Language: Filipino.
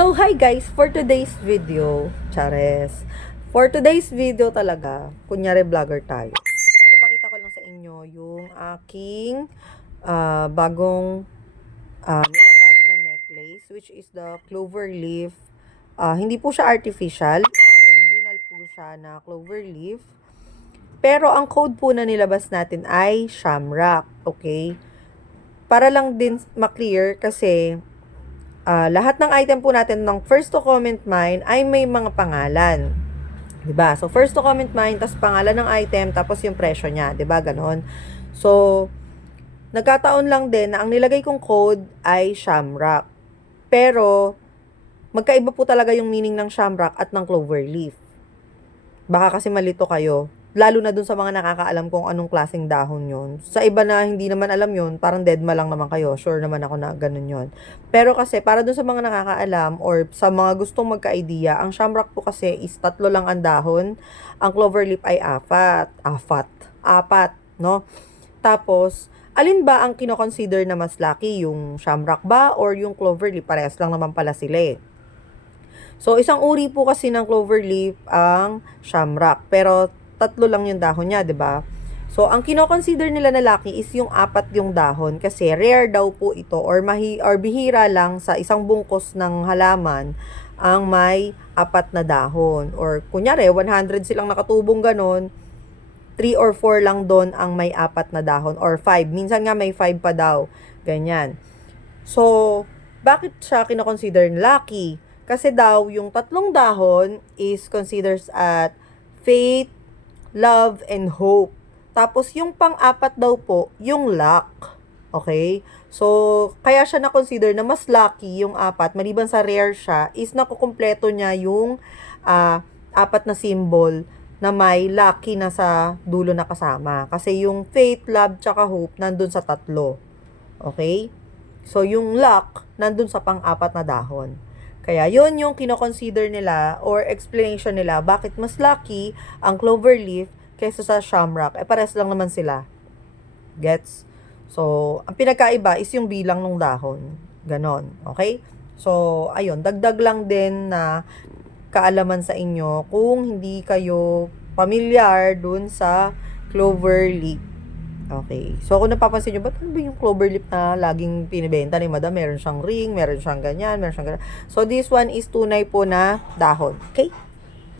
So, hi guys! For today's video, Chares. For today's video talaga, kunyari vlogger tayo. Papakita ko lang sa inyo yung aking bagong nilabas na necklace, which is the clover leaf. Hindi po siya artificial. Original po siya na clover leaf. Pero ang code po na nilabas natin ay shamrock. Okay? Para lang din ma-clear kasi lahat ng item po natin ng first to comment mine ay may mga pangalan. 'Di ba? So first to comment mine, tapos pangalan ng item, tapos yung presyo niya, 'di ba? Ganon. So nagkataon lang din na ang nilagay kong code ay shamrock. Pero magkaiba po talaga yung meaning ng shamrock at ng clover leaf. Baka kasi malito kayo. Lalo na dun sa mga nakakaalam kung anong klaseng dahon yon. Sa iba na hindi naman alam yon, parang deadma lang naman kayo. Sure naman ako na ganun yon. Pero kasi, para dun sa mga nakakaalam or sa mga gustong magka-idea, ang shamrock po kasi is 3 lang ang dahon. Ang clover leaf ay apat, no? Tapos, alin ba ang kinoconsider na mas lucky? Yung shamrock ba or yung clover leaf? Parehas lang naman pala sila eh. So, isang uri po kasi ng clover leaf ang shamrock. Pero, 3 lang yung dahon niya, 'di ba? So, ang kino-consider nila na lucky is yung 4 yung dahon kasi rare daw po ito or bihira lang sa isang bungkus ng halaman ang may 4 na dahon. Or kunyari 100 silang nakatubong ganon, 3 or 4 lang doon ang may 4 na dahon or 5. Minsan nga may 5 pa daw. Ganyan. So, bakit siya kino-consider lucky? Kasi daw yung 3 dahon is considered at faith, love, and hope. Tapos, yung pang-4 daw po, yung luck. Okay? So, kaya siya na-consider na mas lucky yung 4, maliban sa rare siya, is nakukumpleto niya yung 4 na symbol na may lucky na sa dulo na kasama. Kasi yung faith, love, tsaka hope, nandun sa 3. Okay? So, yung luck, nandun sa pang-4 na dahon. Kaya yun yung kino-consider nila or explanation nila bakit mas lucky ang clover leaf kaysa sa shamrock. Pares lang naman sila. Gets? So, ang pinagkaiba is yung bilang ng dahon. Ganon. Okay? So, ayun. Dagdag lang din na kaalaman sa inyo kung hindi kayo familiar dun sa clover leaf. Okay. So, kung napapansin nyo, ba't ano ba yung clover leaf na laging pinibenta ni madam? Meron siyang ring, meron siyang ganyan, meron siyang ganyan. So, this one is tunay po na dahon. Okay?